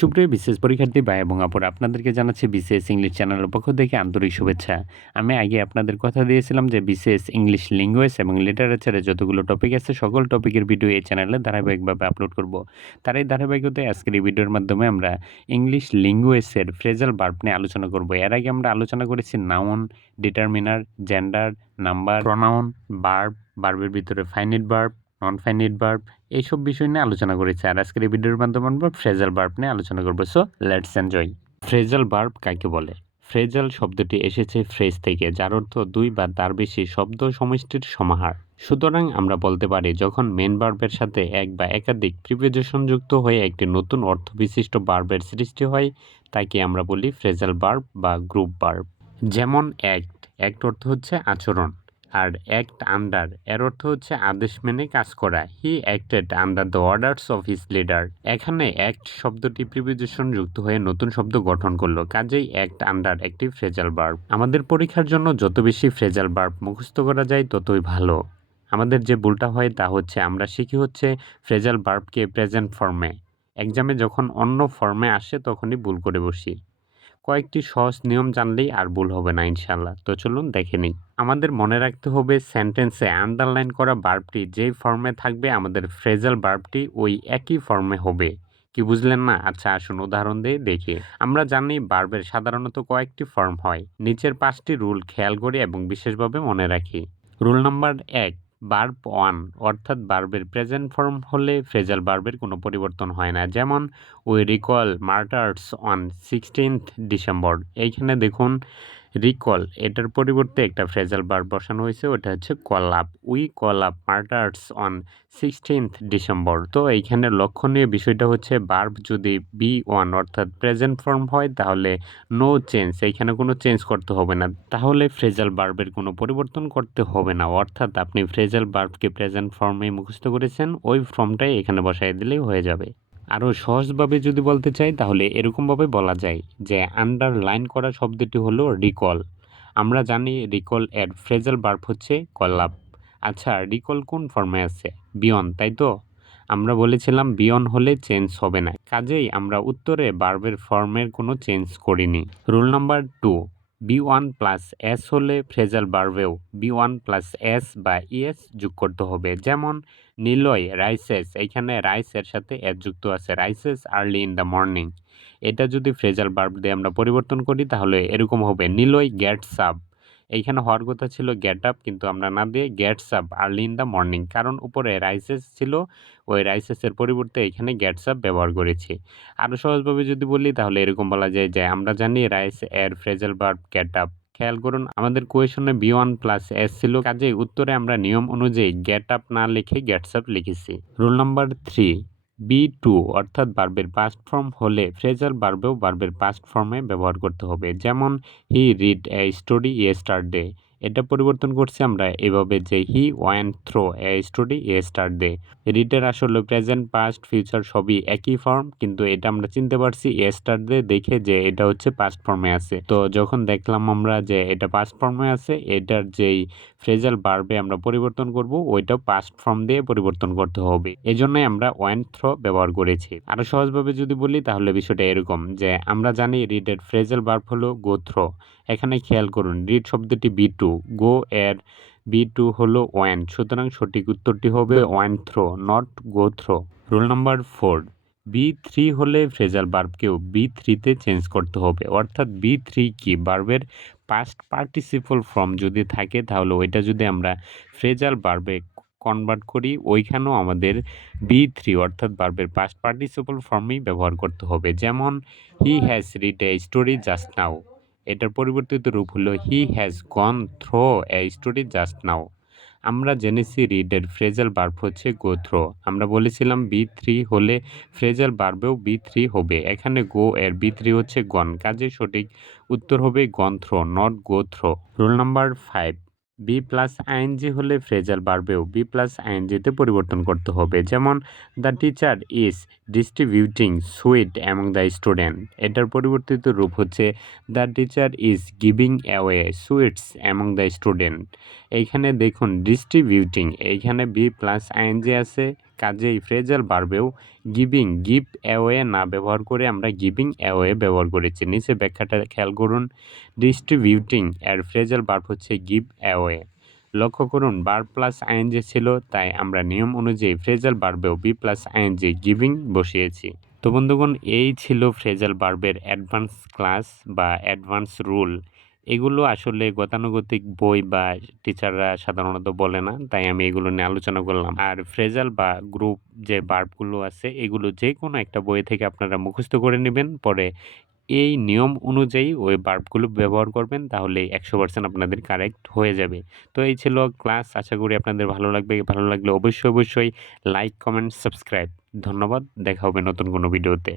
সুপ্রিয় বিশেষ পরীক্ষার্থী ভাই এবং অপর আপনাদেরকে জানাচ্ছি বিশেষ ইংলিশ চ্যানেলের পক্ষ থেকে আন্তরিক শুভেচ্ছা। আমি আগে আপনাদের কথা দিয়েছিলাম যে বিশেষ ইংলিশ ল্যাঙ্গুয়েজ এবং লিটারেচারে যতগুলো টপিক আছে, সকল টপিকের ভিডিও এই চ্যানেলে ধারাবাহিকভাবে আপলোড করব। তার এই ধারাবাহিকতায় আজকের এই ভিডিওর মাধ্যমে আমরা ইংলিশ ল্যাঙ্গুয়েজের ফ্রেজাল বার্ব নিয়ে আলোচনা করব। এর আগে আমরা আলোচনা করেছি noun determiner gender number pronoun verb বার্বের ভিতরে finite verb non finite verb এইসব বিষয় নিয়ে আলোচনা করেছি। আর আজকের এই ভিডিওর মাধ্যমে আমরা ফ্রেজাল বার্ব নিয়ে আলোচনা করব। So let's enjoy phrasal verb কাকে বলে? ফ্রেজাল শব্দটি এসেছে ফ্রেজ থেকে, যার অর্থ দুই বা তার বেশি শব্দ সমষ্টির সমাহার। সুতরাং আমরা বলতে পারি, যখন মেন বার্বের সাথে এক বা একাধিক প্রিপোজিশন যুক্ত হয়ে একটি নতুন অর্থ বিশিষ্ট বার্বের সৃষ্টি হয়, তাকে আমরা বলি ফ্রেজাল বার্ব বা গ্রুপ বার্ব যেমন অ্যাক্ট অ্যাক্ট অর্থ হচ্ছে আচরণ। আর অ্যাক্ট আন্ডার এর অর্থ হচ্ছে আদেশ মেনে কাজ করা। He acted under the orders of his leader এখানে অ্যাক্ট শব্দটি প্রিপোজিশন যুক্ত হয়ে নতুন শব্দ গঠন করল। কাজেই অ্যাক্ট আন্ডার একটি ফ্রেজাল বার্ব আমাদের পরীক্ষার জন্য যত বেশি ফ্রেজাল বার্ব মুখস্থ করা যায়, ততই ভালো। আমাদের যে ভুলটা হয় তা হচ্ছে আমরা শিখি হচ্ছে ফ্রেজাল বার্বকে প্রেজেন্ট ফর্মে এক্সামে যখন অন্য ফর্মে আসে, তখনই ভুল করে বসি। কয়েকটি সহজ নিয়ম জানলেই আর ভুল হবে না ইনশাল্লাহ তো চলুন দেখে নিই। আমাদের মনে রাখতে হবে সেন্টেন্সে আন্ডারলাইন করা বার্বটি যেই ফর্মে থাকবে আমাদের ফ্রেজাল বার্বটি ওই একই ফর্মে হবে। কি বুঝলেন না? আচ্ছা আসুন উদাহরণ দিয়ে দেখি। আমরা জানি বার্বের সাধারণত কয়েকটি ফর্ম হয়। নিচের পাঁচটি রুল খেয়াল করি এবং বিশেষভাবে মনে রাখি। রুল নাম্বার এক বার্ব ওয়ান অর্থাৎ বার্বের প্রেজেন্ট ফর্ম হলে ফ্রেজাল বার্বের কোনো পরিবর্তন হয় না। যেমন we recall martyrs on sixteenth December এইখানে দেখুন রিকল এটার পরিবর্তে একটা ফ্রেজাল বার্ব বসানো হয়েছে, ওটা হচ্ছে call up we call up martyrs on sixteenth December তো এইখানে লক্ষণীয় বিষয়টা হচ্ছে বার্ব যদি বি ওয়ান অর্থাৎ প্রেজেন্ট ফর্ম হয়, তাহলে নো চেঞ্জ এইখানে কোনো চেঞ্জ করতে হবে না। তাহলে ফ্রেজাল বার্বের কোনো পরিবর্তন করতে হবে না, অর্থাৎ আপনি ফ্রেজাল বার্বকে প্রেজেন্ট ফর্মে মুখস্থ করেছেন, ওই ফর্মটাই এখানে বসাই দিলেই হয়ে যাবে। আরও সহজভাবে যদি বলতে চাই, তাহলে এরকমভাবে বলা যায় যে আন্ডারলাইন করা শব্দটি হলো রিকল আমরা জানি রিকল এর ফ্রেজাল বার্ব হচ্ছে কলাপ। আচ্ছা রিকল কোন ফর্মে আছে? বিয়ন তাই তো? আমরা বলেছিলাম বিয়ন হলে চেঞ্জ হবে না। কাজেই আমরা উত্তরে বার্বের ফর্মের কোনো চেঞ্জ করিনি। Rule number two V one plus S হলে ফ্রেজাল বার্বেও বি ওয়ান প্লাস এস বা ইএস যোগ করতে হবে। যেমন নিলয়, রাইসেস, এইখানে রাইসের সাথে এস যুক্ত আছে। Rises early in the morning. এটা যদি ফ্রেজাল বার্ব দিয়ে আমরা পরিবর্তন করি তাহলে এরকম হবে। Niloy gets up. এইখানে হওয়ার কথা ছিল গেট আপ কিন্তু আমরা না দিয়ে gets up early in the morning কারণ উপরে রাইসেস ছিল, ওই রাইসেসের পরিবর্তে এখানে গেটস আপ ব্যবহার করেছি। আরও সহজভাবে যদি বলি তাহলে এরকম বলা যায় যে আমরা জানি রাইস এর ফ্রেজাল বার্ব গেট আপ খেয়াল করুন আমাদের কোয়েশনে বি ওয়ান প্লাস এস ছিল কাজে উত্তরে আমরা নিয়ম অনুযায়ী গেট আপ না লিখে গেটস আপ লিখেছি। Rule number three B two অর্থাৎ বার্বের পাস্ট ফর্ম হলে ফ্রেজার বার্বেও বার্বের পাস্ট ফর্মে ব্যবহার করতে হবে। যেমন he read a story day এটা পরিবর্তন করছি আমরা এভাবে যে he went through a story yesterday রিডের আসলে প্রেজেন্ট পাস্ট ফিউচার সবই একই ফর্ম কিন্তু এটা আমরা চিনতে পারছি এ স্টার দে দেখে যে এটা হচ্ছে পাস্ট ফর্মে আছে। তো যখন দেখলাম আমরা যে এটা পাস্ট ফর্মে আছে, এটার যেই ফ্রেজাল বার্বে আমরা পরিবর্তন করব ওইটাও পাস্ট ফর্ম দিয়ে পরিবর্তন করতে হবে। এই জন্যই আমরা ওয়ান থ্রো ব্যবহার করেছি। আরও সহজভাবে যদি বলি, তাহলে বিষয়টা এরকম যে আমরা জানি রিডের ফ্রেজাল বার্ব হলো গোথ্রো এখানে খেয়াল করুন রিড শব্দটি বি টু গো এর বি টু হলো ওয়ান সুতরাং সঠিক উত্তরটি হবে went through not go through rule number four B three হলে ফ্রেজাল বার্বকেও বি থ্রিতে চেঞ্জ করতে হবে। অর্থাৎ বি থ্রি কি? বার্বের পাস্ট পার্টিসিপল ফর্ম যদি থাকে, তাহলে ওইটা যদি আমরা ফ্রেজাল বার্বে কনভার্ট করি, ওইখানেও আমাদের বি থ্রি অর্থাৎ বার্বের পাস্ট পার্টিসিপল ফর্মই ব্যবহার করতে হবে। যেমন he has read a story just now এটার পরিবর্তিত রূপ হলো he has gone through a story just now আমরা জেনেছি রিডের ফ্রেজাল বার্ব হচ্ছে গো থ্রো আমরা বলেছিলাম বি থ্রি হলে ফ্রেজাল বার্বেও বি থ্রি হবে। এখানে গো এর বি থ্রি হচ্ছে গন কাজে সঠিক উত্তর হবে gone through not go through rule number five B plus ING হলে ফ্রেজাল বাড়বেও। বি প্লাস আইএনজিতে পরিবর্তন করতে হবে। যেমন the teacher is distributing sweet among the student এটার পরিবর্তিত রূপ হচ্ছে the teacher is giving away sweets among the student এইখানে দেখুন ডিস্ট্রিবিউটিং এইখানে বি প্লাস আইএনজি আছে। কাজেই ফ্রেজাল বার্বেও গিভিং গিভ অ্যাওয়ে না ব্যবহার করে আমরা গিভিং অ্যাওয়ে ব্যবহার করেছি। নিচে ব্যাখ্যাটা খেয়াল করুন, ডিস্ট্রিবিউটিং এর ফ্রেজাল বার্ব হচ্ছে গিভ অ্যাওয়ে। লক্ষ্য করুন, বার প্লাস আইএনজি ছিল, তাই আমরা নিয়ম অনুযায়ী ফ্রেজাল বার্বেও বি প্লাস আইএনজি গিভিং বসিয়েছি। তো বন্ধুগণ, এই ছিল ফ্রেজাল বার্বের অ্যাডভান্স ক্লাস বা অ্যাডভান্স রুল। এগুলো আসলে গতানুগতিক বই বা টিচাররা সাধারণত বলে না, তাই আমি এগুলো নিয়ে আলোচনা করলাম। আর ফ্রেজাল বা গ্রুপ যে বার্বগুলো আছে, এগুলো যে কোনো একটা বই থেকে আপনারা মুখস্থ করে নেবেন। পরে এই নিয়ম অনুযায়ী ওই বার্বগুলো ব্যবহার করবেন, তাহলে একশো পার্সেন্ট আপনাদের কারেক্ট হয়ে যাবে। তো এই ছিল ক্লাস, আশা করি আপনাদের ভালো লাগবে। ভালো লাগলে অবশ্যই অবশ্যই লাইক, কমেন্ট, সাবস্ক্রাইব। ধন্যবাদ, দেখা হবে নতুন কোনো ভিডিওতে।